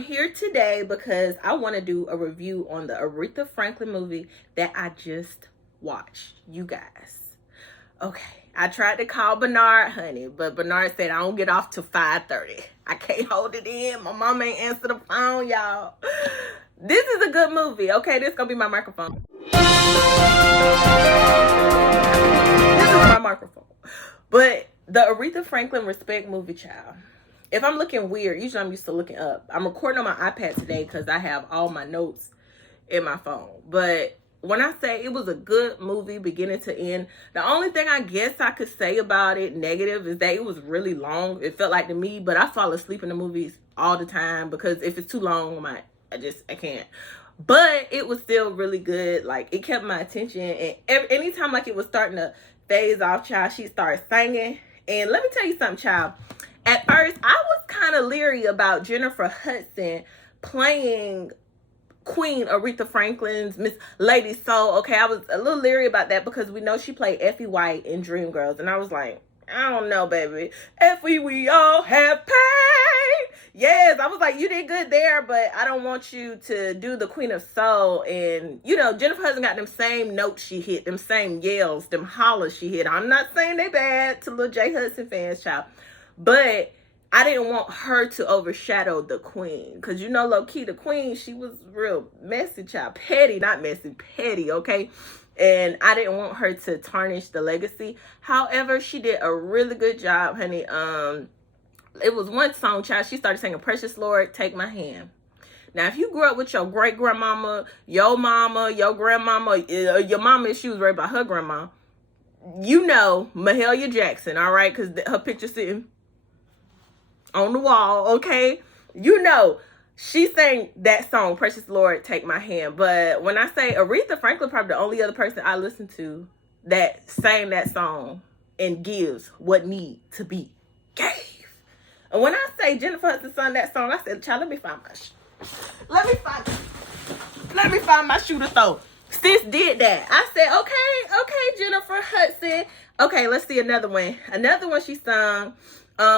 I'm here today because I want to do a review on the Aretha Franklin movie that I just watched, you guys. Okay, I tried to call Bernard, honey, but Bernard said I don't get off till 5:30. I can't hold it in. My mom ain't answer the phone, y'all. This is a good movie, okay? This is going to be my microphone. This is my microphone. But the Aretha Franklin Respect movie, child. If I'm looking weird, usually I'm used to looking up. I'm recording on my iPad today because I have all my notes in my phone. But when I say it was a good movie beginning to end, the only thing I guess I could say about it negative is that it was really long. It felt like to me, but I fall asleep in the movies all the time because if it's too long, I can't. But it was still really good. Like, it kept my attention. And anytime like it was starting to phase off, child, she started singing. And let me tell you something, child. At first, I was kind of leery about Jennifer Hudson playing Queen Aretha Franklin's Miss Lady Soul. Okay, I was a little leery about that because we know she played Effie White in Dreamgirls. And I was like, I don't know, baby. Effie, we all have pain. Yes, I was like, you did good there, but I don't want you to do the Queen of Soul. And, you know, Jennifer Hudson got them same notes she hit, them same yells, them hollers she hit. I'm not saying they bad to little J Hudson fans, child. But I didn't want her to overshadow the Queen. Because, you know, low-key, the Queen, she was real messy, child. Petty, not messy, petty, okay? And I didn't want her to tarnish the legacy. However, she did a really good job, honey. It was one song, child. She started singing Precious Lord, Take My Hand. Now, if you grew up with your great-grandmama, your mama, your grandmama, your mama, if she was raised by her grandma, you know Mahalia Jackson, all right? Because her picture sitting on the wall, okay? You know, she sang that song, Precious Lord, Take My Hand. But when I say Aretha Franklin, probably the only other person I listen to that sang that song and gives what need to be gave. And when I say Jennifer Hudson sung that song, I said, child, let me find my shoe to throw. Sis did that. I said, okay, Jennifer Hudson. Okay, let's see another one. Another one she sung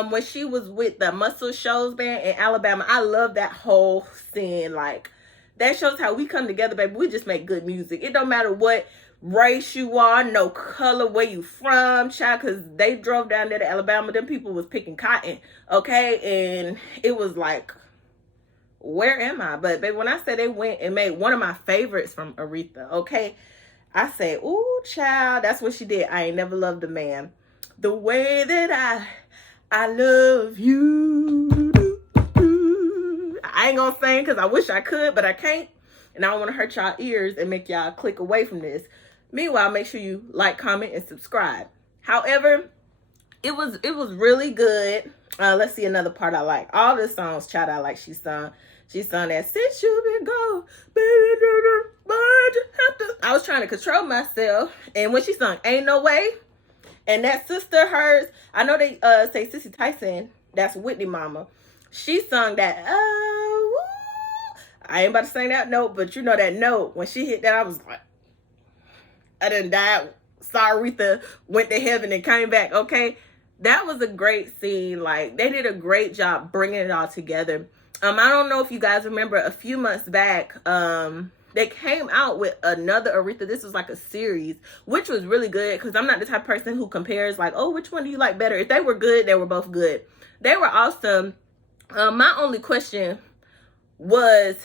when she was with the Muscle Shoals band in Alabama. I love that whole scene. Like, that shows how we come together, baby. We just make good music. It don't matter what race you are, no color, where you from, child, because they drove down there to Alabama. Them people was picking cotton, okay? And it was like, where am I? But, baby, when I say they went and made one of my favorites from Aretha, okay? I say, ooh, child, that's what she did. I ain't never loved a man the way that I love you. I ain't gonna sing because I wish I could, but I can't. And I don't want to hurt y'all ears and make y'all click away from this. Meanwhile, make sure you like, comment, and subscribe. However, it was really good. Let's see another part I like. All the songs, child, I like. She sung that Since You Been Gone, baby, but you have to. I was trying to control myself, and when she sung Ain't No Way, and that sister hers, I know they say Sissy Tyson, that's Whitney mama. She sung that, I ain't about to sing that note, but you know that note. When she hit that, I was like, I done died. Saw Aretha, went to heaven and came back, okay? That was a great scene. Like, they did a great job bringing it all together. I don't know if you guys remember a few months back, they came out with another Aretha. This was like a series, which was really good because I'm not the type of person who compares like, oh, which one do you like better? If they were good, they were both good. They were awesome. My only question was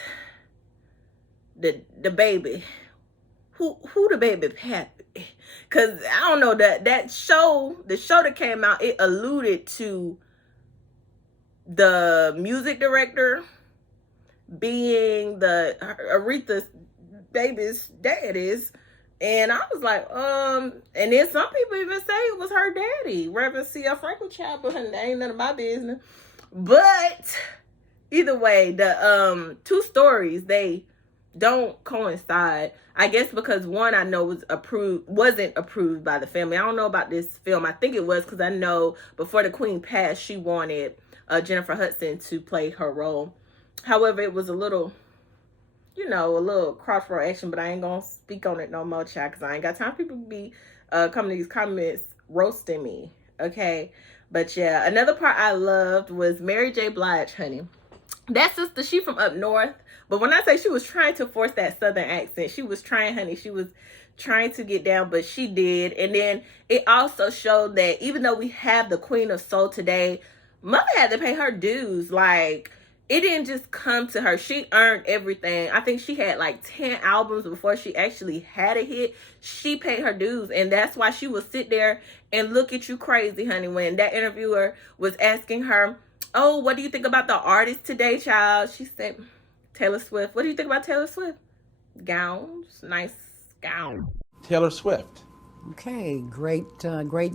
the baby. Who the baby pappy? Because I don't know, that show, the show that came out, it alluded to the music director being Aretha's baby's dad is. And I was like, and then some people even say it was her daddy, Reverend C.L. Franklin Chapel, and that ain't none of my business. But either way, the two stories, they don't coincide. I guess because one I know wasn't approved by the family. I don't know about this film. I think it was because I know before the Queen passed, she wanted Jennifer Hudson to play her role. However, it was a little crossroad action, but I ain't gonna speak on it no more, child, because I ain't got time for people to be coming to these comments roasting me, okay? But yeah, another part I loved was Mary J. Blige, honey. that sister, she from up north. But when I say she was trying to force that southern accent, she was trying, honey. She was trying to get down, but she did. And then it also showed that even though we have the Queen of Soul today, Mother had to pay her dues. Like, it didn't just come to her. She earned everything. I think she had like 10 albums before she actually had a hit. She paid her dues. And that's why she would sit there and look at you crazy, honey, when that interviewer was asking her, oh, what do you think about the artist today, child? She said, Taylor Swift. What do you think about Taylor Swift? Gowns, nice gown. Taylor Swift. Okay, great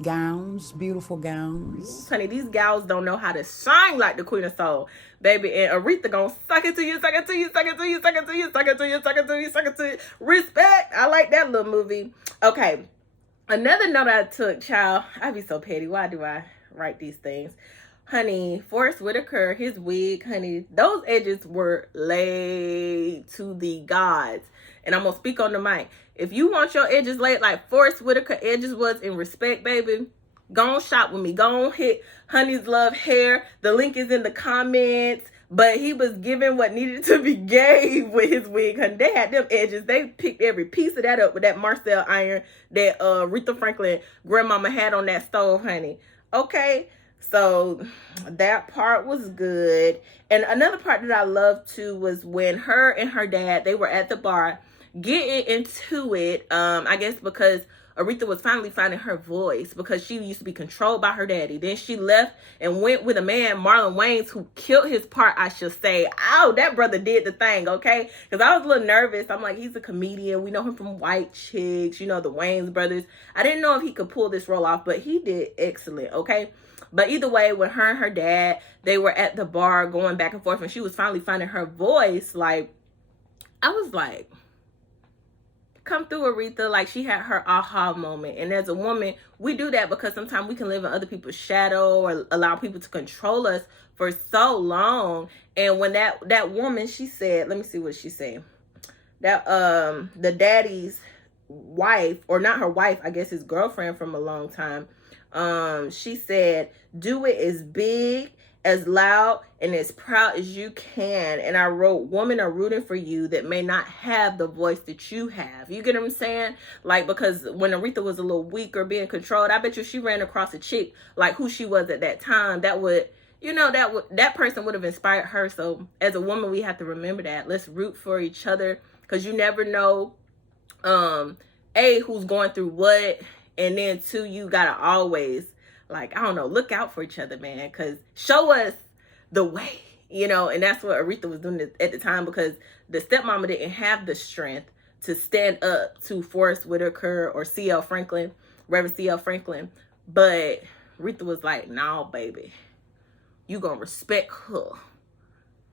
gowns, beautiful gowns. Honey, these gals don't know how to shine like the Queen of Soul, baby. And Aretha gonna suck it to you, suck it to you, suck it to you, suck it to you, suck it to you, suck it to you, suck it to you. Respect. I like that little movie. Okay, another note I took, child. I be so petty. Why do I write these things? Honey, Forrest Whitaker, his wig, honey, those edges were laid to the gods. And I'm going to speak on the mic. If you want your edges laid like Forrest Whitaker edges was in Respect, baby, go on shop with me. Go on hit Honey's Love Hair. The link is in the comments. But he was given what needed to be gave with his wig, honey. They had them edges. They picked every piece of that up with that Marcel iron that Aretha Franklin grandmama had on that stove, honey. Okay? So that part was good. And another part that I loved too was when her and her dad, they were at the bar getting into it. I guess because Aretha was finally finding her voice because she used to be controlled by her daddy. Then she left and went with a man, Marlon Wayans, who killed his part, I should say. Ow, that brother did the thing, okay? Because I was a little nervous. I'm like, he's a comedian. We know him from White Chicks, you know, the Wayans brothers. I didn't know if he could pull this role off, but he did excellent, okay? But either way, when her and her dad, they were at the bar going back and forth, and she was finally finding her voice, like, I was like, come through, Aretha. Like, she had her aha moment. And as a woman, we do that because sometimes we can live in other people's shadow or allow people to control us for so long. And when that woman, she said, let me see what she said. That the daddy's wife, or not her wife, I guess his girlfriend from a long time, she said, do it as big, as loud, and as proud as you can. And I wrote, women are rooting for you that may not have the voice that you have. You get what I'm saying? Like, because when Aretha was a little weaker, being controlled, I bet you she ran across a chick like who she was at that time, that would, you know, that person would have inspired her. So as a woman, we have to remember that. Let's root for each other, because you never know, A, who's going through what, and then two, you gotta always, like, I don't know, look out for each other, man, because show us the way, you know. And that's what Aretha was doing at the time, because the stepmama didn't have the strength to stand up to Forrest Whitaker or C.L. Franklin, Reverend C.L. Franklin. But Aretha was like, nah, baby, you gonna respect her.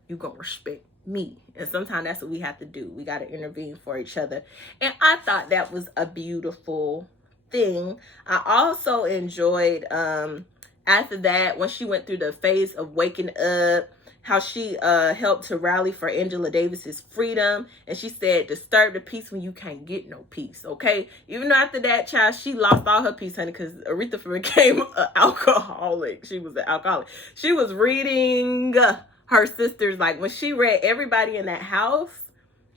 You gonna respect me. And sometimes that's what we have to do. We got to intervene for each other. And I thought that was a beautiful thing. I also enjoyed after that, when she went through the phase of waking up, how she helped to rally for Angela Davis's freedom. And she said, disturb the peace when you can't get no peace, okay? Even though after that, child, she lost all her peace, honey, because Aretha became an alcoholic. She was an alcoholic. She was reading her sisters. Like, when she read everybody in that house,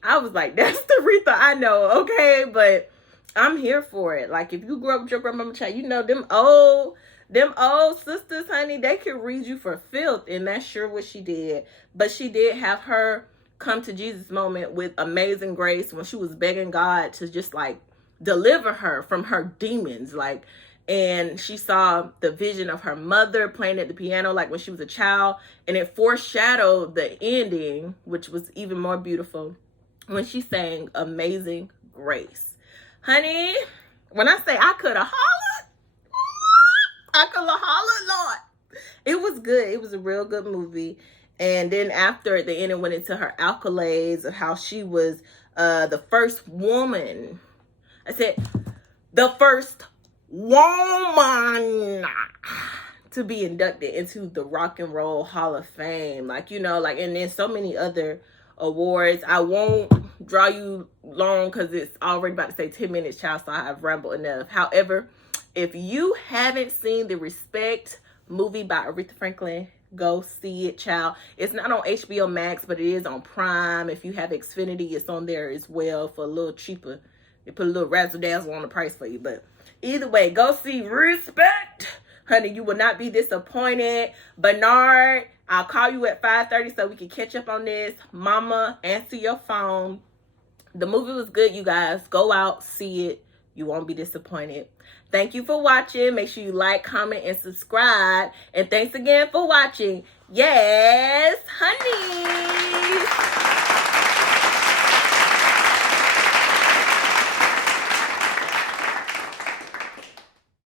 I was like, that's the Aretha I know, okay? But I'm here for it. Like, if you grew up with your grandmama, child, you know them old sisters, honey, they can read you for filth. And that's sure what she did. But she did have her come to Jesus moment with amazing grace when she was begging God to just like deliver her from her demons. Like, and she saw the vision of her mother playing at the piano, like when she was a child, and it foreshadowed the ending, which was even more beautiful, when she sang Amazing Grace. Honey, when I say I could have hollered, Lord. It was good. It was a real good movie. And then after at the end, it went into her accolades of how she was the first woman. I said, the first woman to be inducted into the Rock and Roll Hall of Fame. Like, you know, like, and then so many other awards. I won't draw you long because it's already about to say 10 minutes, child, so I have rambled enough. However, if you haven't seen the Respect movie by Aretha Franklin, Go see it, child. It's not on HBO Max, but it is on Prime. If you have Xfinity, it's on there as well for a little cheaper. They put a little razzle dazzle on the price for you. But either way, go see Respect. Honey, you will not be disappointed. Bernard, I'll call you at 5:30 so we can catch up on this. Mama, answer your phone. The movie was good, you guys. Go out, see it. You won't be disappointed. Thank you for watching. Make sure you like, comment, and subscribe. And thanks again for watching. Yes, honey.